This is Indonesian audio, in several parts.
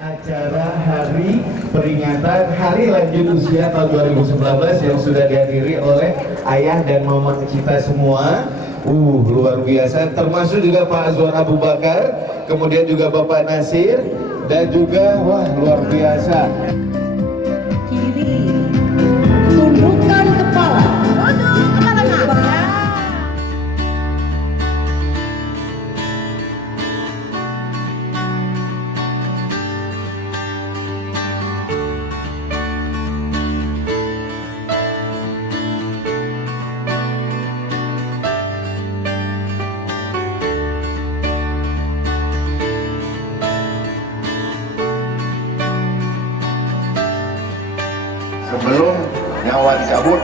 Acara hari peringatan Hari Lanjut Usia tahun 2019 yang sudah dihadiri oleh ayah dan mama kita semua. Luar biasa, termasuk juga Pak Azwar Abu Bakar, kemudian juga Bapak Nasir, dan juga luar biasa. Kiri, tundukkan kepala. Sebelum nyawa dicabut,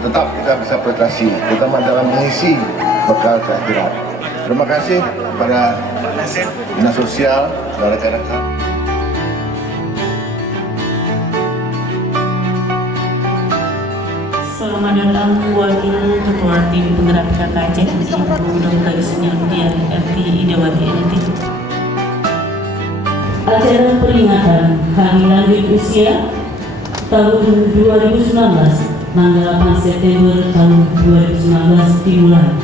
tetap kita bisa prestasi, terutama dalam mengisi bekal ke akhirat. Terima kasih kepada Dinas Sosial dan rekan-rekan. Selamat datang Wakil Ketua Tim Penggerak KKC, Ibu Dr. Isniantia RT Idawati NT. Acara peringatan Hari Lanjut Usia tahun 2019, tanggal 8 September tahun 2019 dimulai.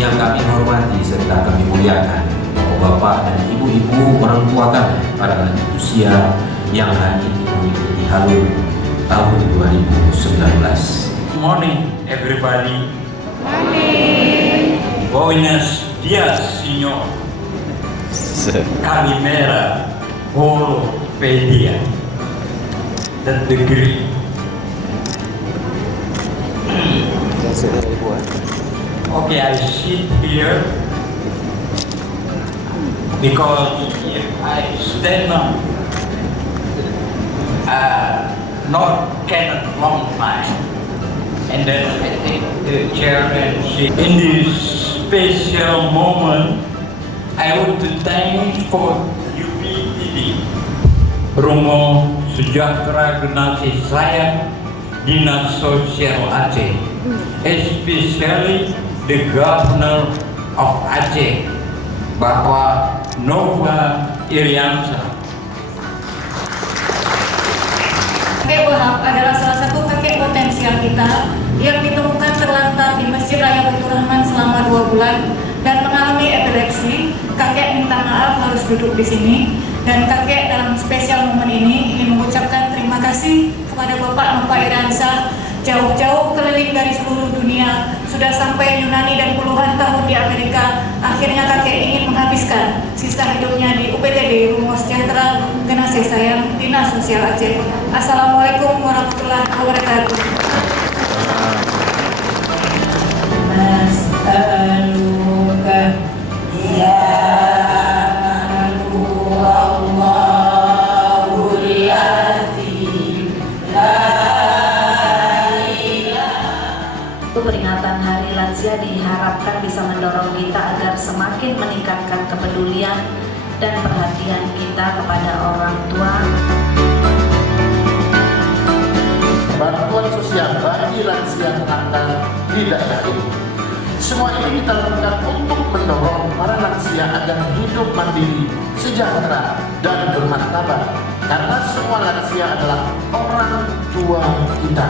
Yang kami hormati serta kami muliakan Bapak dan Ibu-ibu orang tua kami pada lanjut usia yang hari ini mengikuti Halul tahun 2019. Good morning, everybody. Morning. Buenos dias, Señor. Calimera, Holopedia, the degree. Okay, I sit here because if I stand up, not cannot long time, and then I take the chair and sit. In this special moment, I want to thank for UPTD, Romo Sejahtera Generasi Sayang Dinas Sosial Aceh, especially the Governor of Aceh, Bapak Nova Iriansyah. Kakek Wahab adalah salah satu kakek potensial kita yang ditemukan terlantar di Masjid Raya Baitur Rahman selama 2 bulan dan mengalami epilepsi. Kakek minta maaf harus duduk di sini, dan kakek dalam spesial momen ini ingin mengucapkan terima kasih kepada Bapak Nova Iriansyah, jauh-jauh keliling dari seluruh dunia, sudah sampai Yunani dan puluhan tahun di Amerika. Akhirnya kakek ingin menghabiskan sisa hidupnya di UPTD Romo Sejahtera Generasi Sayang Dinas Sosial Aceh. Assalamualaikum warahmatullahi wabarakatuh. Nas'aluka ya Allahul Azim Peringatan Hari Lansia diharapkan bisa mendorong kita agar semakin meningkatkan kepedulian dan perhatian kita kepada orang tua. Bantuan sosial bagi lansia terlantar tidak daring. Semua ini kita lakukan untuk mendorong para lansia agar hidup mandiri, sejahtera, dan bermartabat. Karena semua lansia adalah orang tua kita.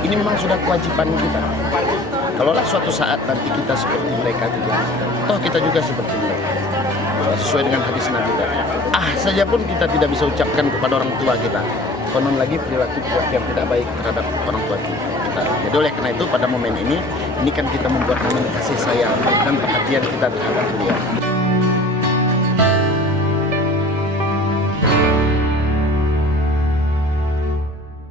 Ini memang sudah kewajiban kita. Kalaulah suatu saat nanti kita seperti mereka juga, toh kita juga seperti mereka. Sesuai dengan hadis Nabi tadi. Saja pun kita tidak bisa ucapkan kepada orang tua kita. konon lagi perilaku yang tidak baik terhadap orang tua kita. Jadi oleh karena itu pada momen ini kan kita membuat momen kasih sayang dan perhatian kita terhadap beliau.